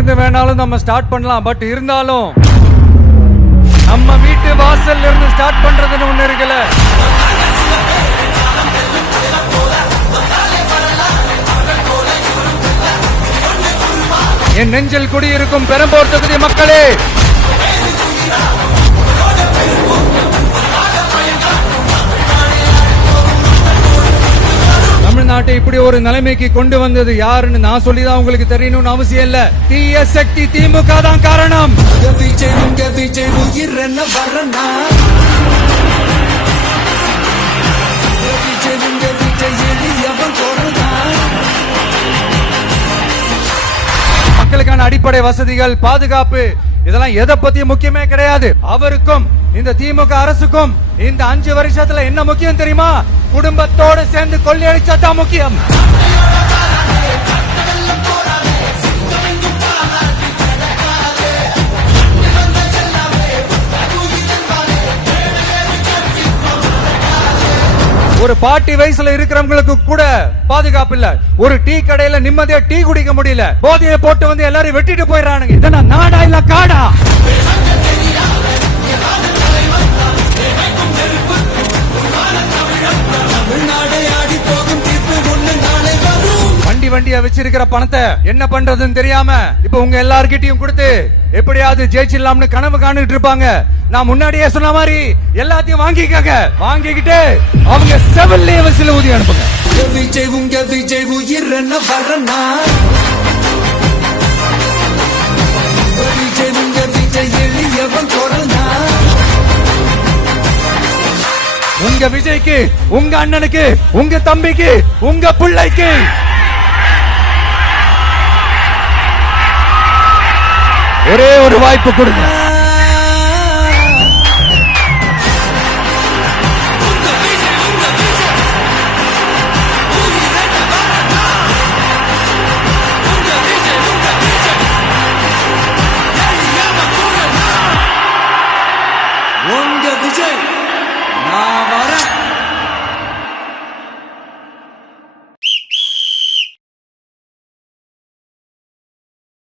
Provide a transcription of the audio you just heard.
இருந்து வேணாலும் நம்ம ஸ்டார்ட் பண்ணலாம். பட் இருந்தாலும் நம்ம வீட்டு வாசல்ல இருந்து ஸ்டார்ட் பண்றதுன்னு ஒண்ணு இருக்குல்ல. என் நெஞ்சில் குடியிருக்கும் பெரம்பூர் தொகுதி மக்களே, தமிழ்நாட்டை இப்படி ஒரு நிலைமைக்கு கொண்டு வந்தது யாருன்னு நான் சொல்லிதான் உங்களுக்கு தெரியணும்னு அவசியம் இல்ல. தீய சக்தி திமுக தான் காரணம். மக்களுக்கான அடிப்படை வசதிகள், பாதுகாப்பு, இதெல்லாம் எதை பத்தியும் முக்கியமே கிடையாது. அவருக்கும் இந்த திமுக அரசுக்கும் இந்த 5 வருஷத்துல என்ன முக்கியம் தெரியுமா? குடும்பத்தோடு சேர்ந்து கொள்ளையடிச்சா தான் முக்கியம். ஒரு பாட்டி வயசுல இருக்கிறவங்களுக்கு கூட பாதுகாப்பு இல்ல. ஒரு டீ கடையில நிம்மதியா டீ குடிக்க முடியல. போதையை போட்டு வந்து எல்லாரும் வெட்டிட்டு போயிடறானுங்க. இதெல்லாம் நாடா இல்ல காடா? வண்டியா வச்சிருக்கிற பணத்தை என்ன பண்றதுன்னு தெரியாம இப்ப உங்க எல்லார்கிட்டயும் கொடுத்து எப்படியாவது ஜெயிச்சிடலாம்னு கனவு காணிட்டு இருப்பாங்க. நான் முன்னாடியே சொன்ன மாதிரி எல்லாத்தையும் வாங்கிக்கங்க. வாங்கிக்கிட்டு அவங்க செவல்லே வசில ஊதி அனுப்புங்க. விஜய் உங்க விஜய் உயிர் என்ன வரனா? விஜய் உங்க விஜய் எளியவன் கொரனா? உங்க விஜய்க்கு, உங்க அண்ணனுக்கு, உங்க தம்பிக்கு, உங்க பிள்ளைக்கு ஒரே ஒரு வாய்ப்பு கொடுங்க. உங்க விஜய்